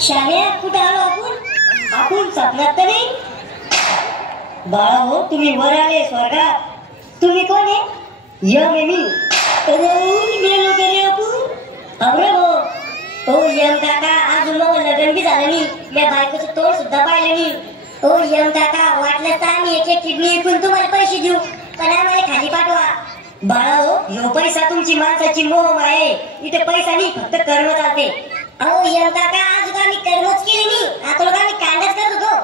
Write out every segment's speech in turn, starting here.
शाम्या कुठे आलो आपण स्वप्नात तर नाही बाळा हो तुम्ही वर आले स्वर्गात तुम्ही कोण आहे यम आहे मी मेलो गेले आपण अरे हो यम काका अजून मग लग्न बी झालं नाही या बायकोचं तोंड सुद्धा पाहिलं नाही ओ यम काका वाटलं तर आम्ही एक किडनी विकून तुम्हाला पैसे देऊ पण आम्हाला खाली पाठवा बाळा हो ह्यो पैसा तुमची माणसाची मोह आहे इथे पैसा नाही फक्त कर्म चालते अहो यम काका आज आम्ही कर्मच केली नाही आता लोक आम्ही कांडाच करत होतो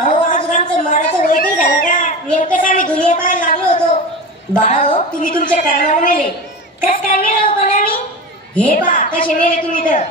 अहो आज आमचं माराचं वय तरी झालं का नेमकंच आम्ही दुनिया पाहायला लागलो होतो बाळा हो तुम्ही तुमच्या कर्माने मेले कस काय मेलो पण आम्ही हे पा कसे मेले तुम्ही तर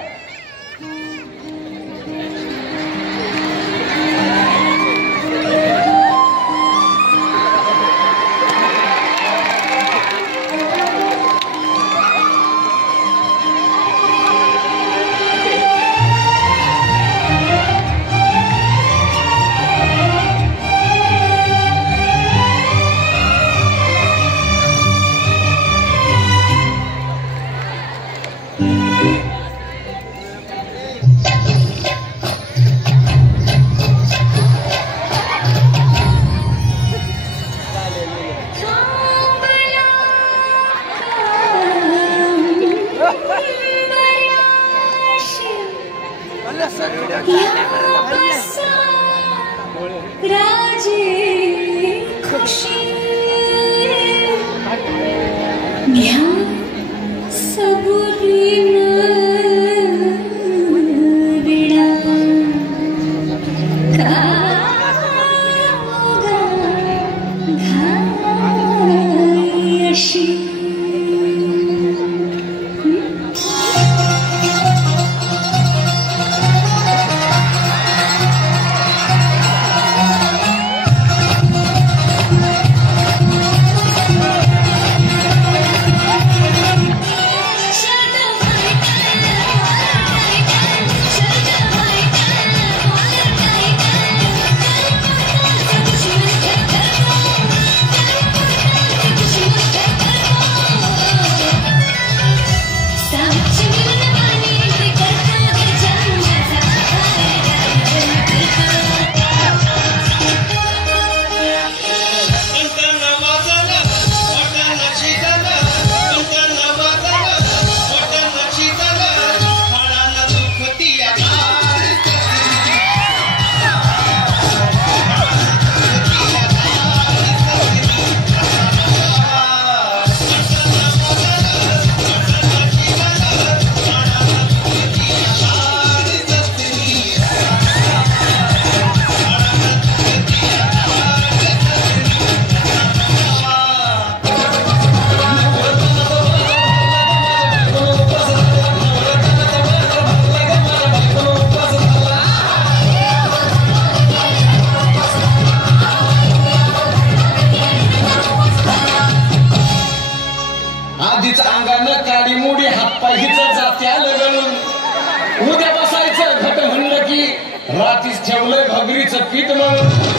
उद्या बसायचं घट म्हणलं की रात्रीच ठेवलंय भगरीचं पीठ म्हणून